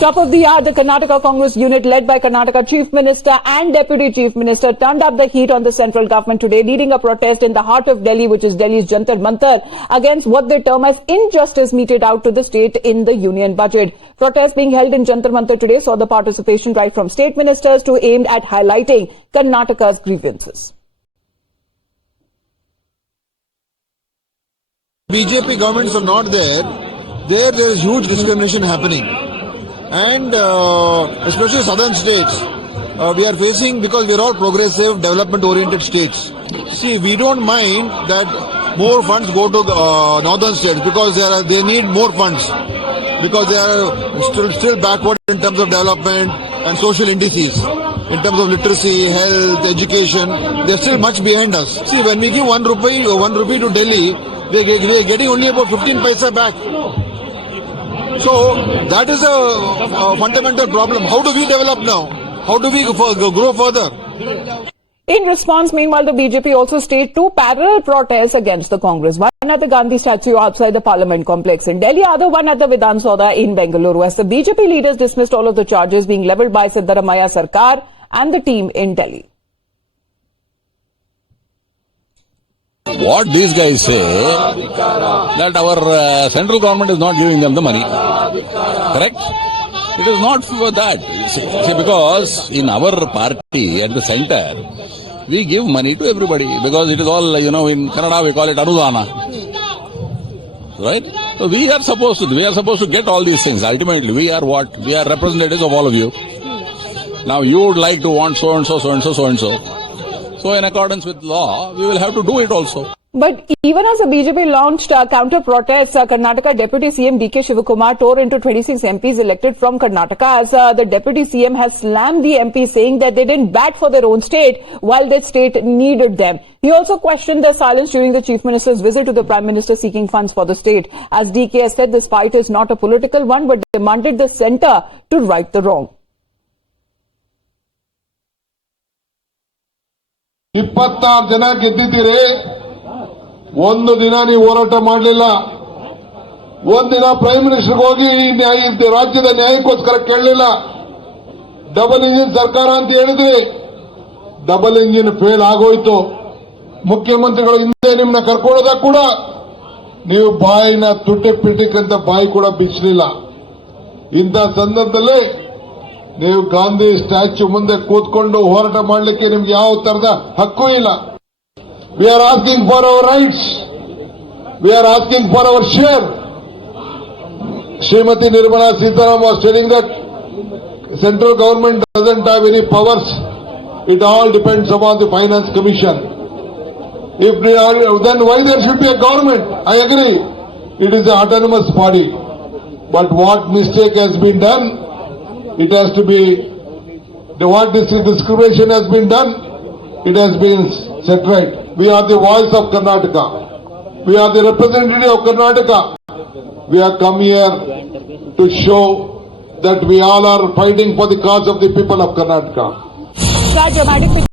Top of the hour, the Karnataka Congress unit led by Karnataka Chief Minister and Deputy Chief Minister turned up the heat on the central government today, leading a protest in the heart of Delhi, which is Delhi's Jantar Mantar, against what they term as injustice meted out to the state in the union budget. Protests being held in Jantar Mantar today saw the participation right from state ministers to aimed at highlighting Karnataka's grievances. BJP governments are not there. There is huge discrimination happening. And especially southern states, we are facing, because we are all progressive, development-oriented states. See, we don't mind that more funds go to northern states because they need more funds, because they are still backward in terms of development and social indices. In terms of literacy, health, education, they are still much behind us. See, when we give 1 rupee to Delhi, we are getting only about 15 paisa back. So that is a fundamental problem. How do we develop now? How do we grow further? In response, meanwhile, the BJP also staged two parallel protests against the Congress. One at the Gandhi statue outside the Parliament complex in Delhi, other one at the Vidhan Soda in Bengaluru, as the BJP leaders dismissed all of the charges being levelled by Siddaramaiah Sarkar and the team in Delhi. What these guys say, that our central government is not giving them the money. Correct? It is not for that. See, because in our party at the center, we give money to everybody, because it is all, in Kannada we call it Anudana. Right? So we are supposed to get all these things. Ultimately, we are what? We are representatives of all of you. Now you would like to want so and so, so and so, so and so. So in accordance with law, we will have to do it also. But even as the BJP launched counter-protests, Karnataka Deputy CM DK Shivakumar tore into 26 MPs elected from Karnataka, as the Deputy CM has slammed the MPs, saying that they didn't bat for their own state while their state needed them. He also questioned their silence during the Chief Minister's visit to the Prime Minister seeking funds for the state. As DK has said, this fight is not a political one, but demanded the centre to right the wrong. 26 ಜನ ಗೆದ್ದಿದ್ದೀರಿ. ಒಂದು ದಿನ ನೀವು ಹೋರಾಟ ಮಾಡಲಿಲ್ಲ. ಒಂದಿನ prime ಮಿನಿಸ್ಟರ್ಗೆ ಹೋಗಿ ಈ ರಾಜ್ಯದ ನ್ಯಾಯಕ್ಕೋಸ್ಕರ ಕೇಳಲಿಲ್ಲ. ಡಬಲ್ ಇಂಜಿನ್ ಸರ್ಕಾರ ಅಂತ ಹೇಳಿದ್ರಿ. ಡಬಲ್ ಇಂಜಿನ್ ಫೇಲ್ ಆಗೋಯ್ತು. ಮುಖ್ಯಮಂತ್ರಿಗಳು ಹಿಂದೆ ನಿಮ್ಮನ್ನ ಕರ್ಕೊಳ್ಳೋದಾಗ ಕೂಡ ನೀವು ಬಾಯಿನ ತುಟಿಕ್ ಬಾಯಿ ಕೂಡ ಬಿಚ್ಚಲಿಲ್ಲ. ಇಂಥ ಸಂದರ್ಭದಲ್ಲಿ ನೀವು ಗಾಂಧಿ ಸ್ಟ್ಯಾಚ್ಯೂ ಮುಂದೆ ಕೂತ್ಕೊಂಡು ಹೋರಾಟ ಮಾಡಲಿಕ್ಕೆ ನಿಮ್ಗೆ ಯಾವ ತರದ ಹಕ್ಕು ಇಲ್ಲ. We are asking for our rights. We are asking for our share. Shrimati Nirmala Sitharaman was telling that central government doesn't have any powers. It all depends upon the finance commission. If they are, then why there should be a government? I agree. It is an autonomous body. But what mistake has been done? It has to be, what discrimination has been done, it has been set right. We are the voice of Karnataka. We are the representative of Karnataka. We have come here to show that we all are fighting for the cause of the people of Karnataka. Dramatic